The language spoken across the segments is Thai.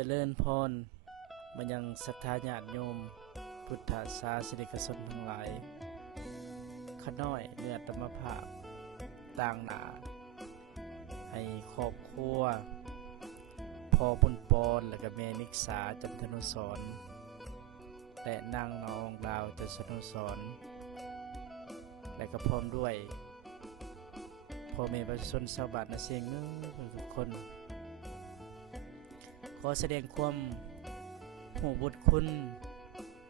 เจริญพรมายังศรัทธาญาติโยมพุทธศาสนิกชนทั้งหลายข้าน้อยเนื้อธรรมภาพต่างหนาให้ครอบครัวพ่อปุณปอนและก็แม่นิกษาจันทนุสรณ์และนางน้องดาวจันทนุสรณ์และก็พร้อมด้วยพ่อแม่ประชาชนชาวบ้านนาเสียงเนื้อทุกคนขอแสดงความหูบุญคุณ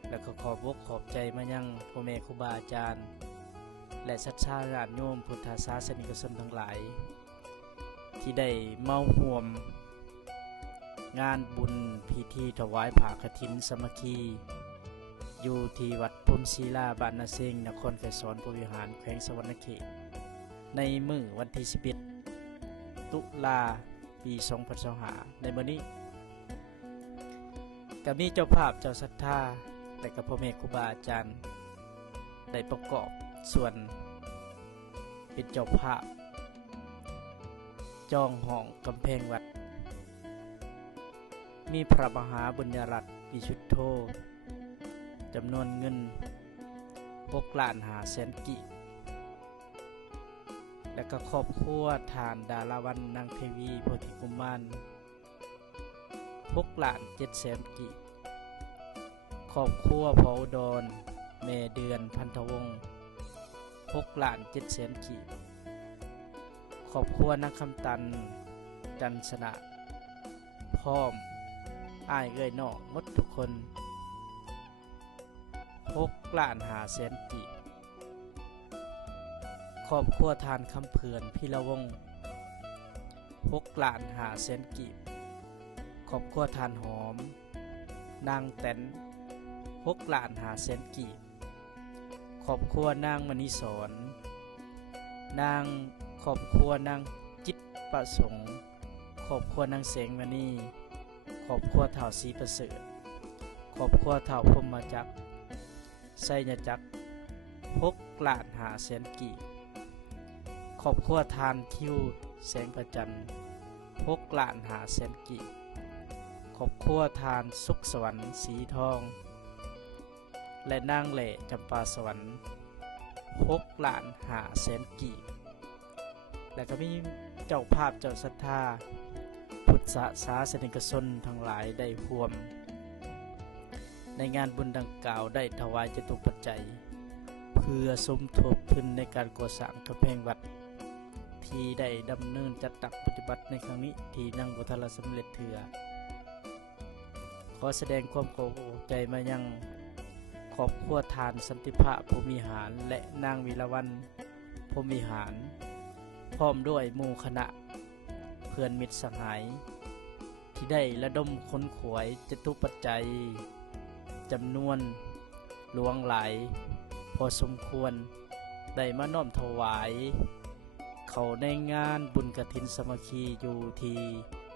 และก็ขอบอกขอบใจมายังพ่อแม่ครูบาอาจารย์และศรัทธาญาติโยมพุทธศาสนิกชนทั้งหลายที่ได้เมาห่วมงานบุญพิธีถวายผ้ากฐินสามัคคีอยู่ที่วัดพรหมศิลาบ้านนาเซงนครไกรสอนภูวิหารแขวงสะวรรณเขตในมื้อวันที่11ตุลาปี2025ในมื้อนี้ก็มีเจ้าภาพเจ้าศรัทธาและก็พ่อแม่ครูบาอาจารย์ได้ประกอบส่วนเป็นเจ้าภาพจองห้องกำแพงวัดมีพระมหาบุญญรัตน์วิชุทโธจำนวนเงิน6,500,000 กิและก็ครอบครัวทานดาราวันนางเทวีโพธิกุมาร6,700,000 กิครอบครัวพออุดรแม่เดือนพันธวงศ์6,700,000 กิครอบครัวนางคำตันจันสนะพร้อมอ้ายเอ้ยน้องหมดทุกคน6,500,000 กิครอบครัวทานคำเผื่อนพิระวงศ์6,500,000 กิครอบครัวทานหอมนางแตน6,500,000 กิครอบครัวนางมณีสอนนางครอบครัวนางจิตประสงค์ครอบครัวนางเสงมณีครอบครัวเฒ่าศรีประเสริฐครอบครัวเฒ่าพรหมจักรไสยจักร6,500,000 กิครอบครัวทานทิวแสงประจันทร์6,500,000 กิครอบครัวทานสุขสวรรค์สีทองและนางแหล่จำปาสวรรค์6,500,000 กิและก็มีเจ้าภาพเจ้าศรัทธาพุทธศาสนิกชนทั้งหลายได้ร่วมในงานบุญดังกล่าวได้ถวายจตุปัจจัยเพื่อสมทบทุนในการก่อสร้างกำแพงวัดที่ได้ดำเนินจัดตั้งปฏิบัติในครั้งนี้ที่นั่งบุทลสำเร็จเถื่อขอแสดงความขอบใจมายังครอบครัวทานสันติภาพภูมิหารและนางวีรวรรณภูมิหารพร้อมด้วยหมู่คณะเพื่อนมิตรสหายที่ได้ระดมค้นขวยจตุปัจจัยจำนวนหลวงหลายพอสมควรได้มาน้อมถวายเขาในงานบุญกฐินสามัคคีอยู่ที่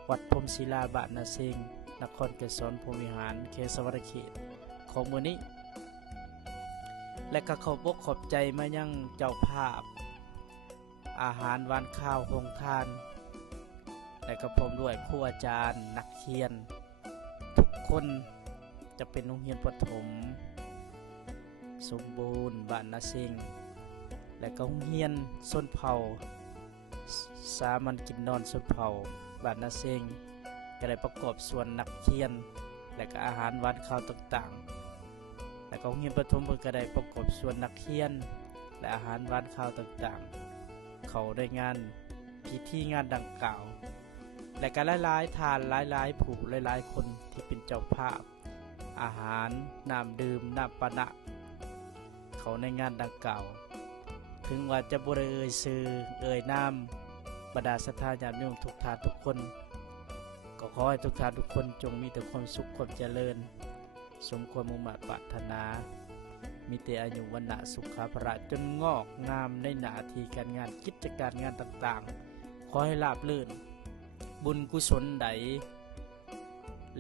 วัดพรหมศิลาบ้านนาเซงนครไกรสอนภูมิหารเขตสะวรรณเขตของมื้อนี้และก็ขอบอกขอบใจมายังเจ้าภาพอาหารหวานข้าวโฮงทานและก็พร้อมด้วยครูอาจารย์นักเรียนทุกคนจะเป็นโรงเรียนประถมสมบูรณ์บ้านนาเซงและก็โรงเรียนชนเผ่าสามัญกินนอนชนเผ่าบ้านนาเซงก็ได้ประกอบส่วนนักเรียนและก็อาหารหวานข้าวต่างๆและก็โรงเรียนประถมก็ได้ประกอบส่วนนักเรียนและอาหารหวานข้าวต่างๆเขาได้งานพิธีงานดังกล่าวและก็หลายๆทานหลายๆผู้หลายๆคนที่เป็นเจ้าภาพอาหารน้ำดื่มน้ำปานะเขาในงานดังกล่าวถึงว่าจะบ่ได้เอ่ยชื่อเอ่ยนามบรรดาศรัทธาญาติโยมทุกท่านทุกคนก็ขอให้ทุกท่านทุกคนจงมีแต่ความสุขความเจริญสมความมุ่งมั่นปรารถนามีแต่อายุวันนะสุขภาพจนงอกงามในหน้าที่การงานกิจการงานต่างๆขอให้ราบรื่นบุญกุศลใด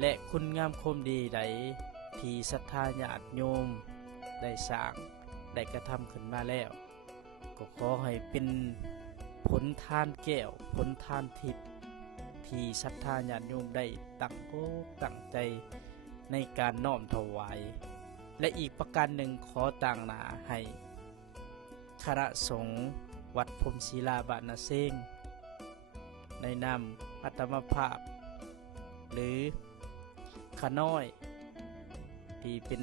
และคุณงามความดีใดที่ศรัทธาญาติโยมได้สร้างได้กระทำขึ้นมาแล้วก็ขอให้เป็นผลทานแก้วผลทานทิพย์ ที่ศรัทธาญาติโยมได้ตั้งอกตั้งใจในการน้อมถวายและอีกประการหนึ่งขอต่างหน้าให้คณะสงฆ์วัดพรหมศิลาบ้านนาเซ้งในนามอัตมภาพหรือขาน้อยที่เป็น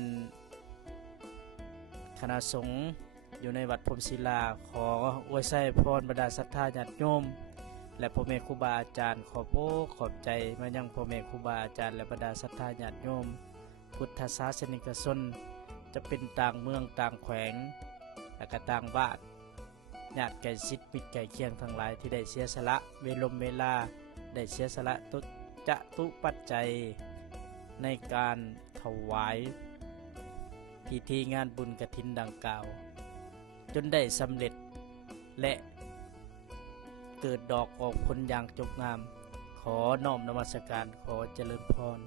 คณะสงฆ์อยู่ในวัดพรหมศิลาขออวยไส้พรบรรดาศรัทธาญาติโยมและพ่อแม่ครูบาอาจารย์ขอบใจมายังพ่อแม่ครูบาอาจารย์และบรรดาศรัทธาญาติโยมพุทธศาสนิกชนจะเป็นต่างเมืองต่างแขวงและก็ต่างบ้านญาติใกล้ชิดมิตรใกล้เคียงทั้งหลายที่ได้เสียสละเวลาได้เสียสละตุปัจจัยในการถวายพิธีงานบุญกฐินดังกล่าวจนได้สำเร็จและเกิดดอกออกผลอย่างจบงามขอน้อมนมัสการขอเจริญพร